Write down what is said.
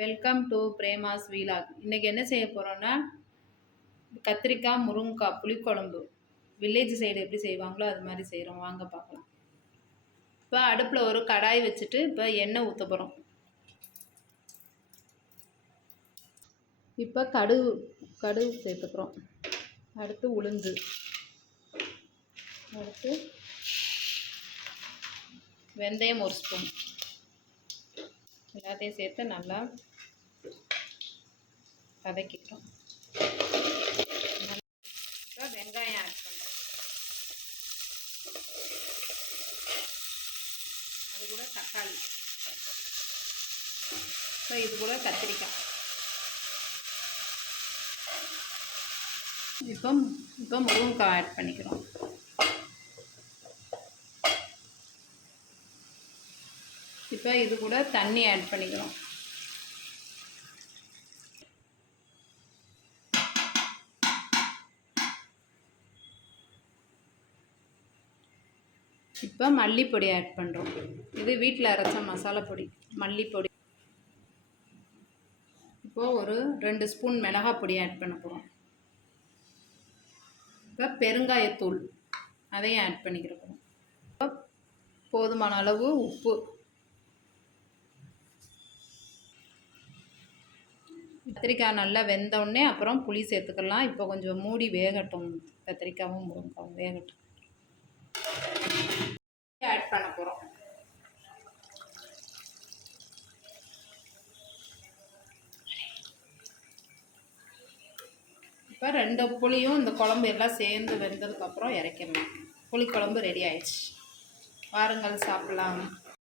Welcome to Prema's vlog. இன்றைக்கி என்ன செய்ய போகிறோன்னா, கத்திரிக்காய் முருங்கைக்காய் புளிக்குழம்பு. வில்லேஜ் சைடு எப்படி செய்வாங்களோ அது மாதிரி செய்கிறோம். வாங்க பார்க்கலாம். இப்போ அடுப்பில் ஒரு கடாய் வச்சுட்டு இப்போ எண்ணெய் ஊற்ற போகிறோம். இப்போ கடுகு சேர்த்துக்கிறோம். அடுத்து உளுந்து, அடுத்து வெந்தயம் ஒரு ஸ்பூன். எல்லாத்தையும் சேர்த்து நல்லா வதக்கிட்டோம். இப்போ வெங்காயம் ஆட் பண்ணுறோம். அது கூட தக்காளி, இப்போ இது கூட கத்திரிக்காய். இப்போ முருங்கைக்காய் ஆட் பண்ணிக்கிறோம். இப்போ இது கூட தண்ணி ஆட் பண்ணிக்கிறோம். இப்போ மல்லிப்பொடி ஆட் பண்ணுறோம். இது வீட்டில் அரைச்ச மசாலா பொடி, மல்லிப்பொடி. இப்போது ஒரு 2 ஸ்பூன் மிளகாய் பொடி ஆட் பண்ண போகிறோம். இப்போ பெருங்காயத்தூள் அதையும் ஆட் பண்ணிக்கிறோம். இப்போ போதுமான அளவு உப்பு. கத்திரிக்காய் நல்லா வெந்தோடனே அப்புறம் புளி சேர்த்துக்கலாம். இப்போ கொஞ்சம் மூடி வேகட்டும், கத்திரிக்காயும் முருங்கைக்காயும் வேகட்டும். ஆட் பண்ண போகிறோம். இப்போ 2 புளியும் இந்த குழம்பு எல்லாம் சேர்ந்து வெந்ததுக்கப்புறம் இறக்கிடலாம். புளிக்குழம்பு ரெடி ஆயிடுச்சு. வாருங்கள் சாப்பிடலாம்.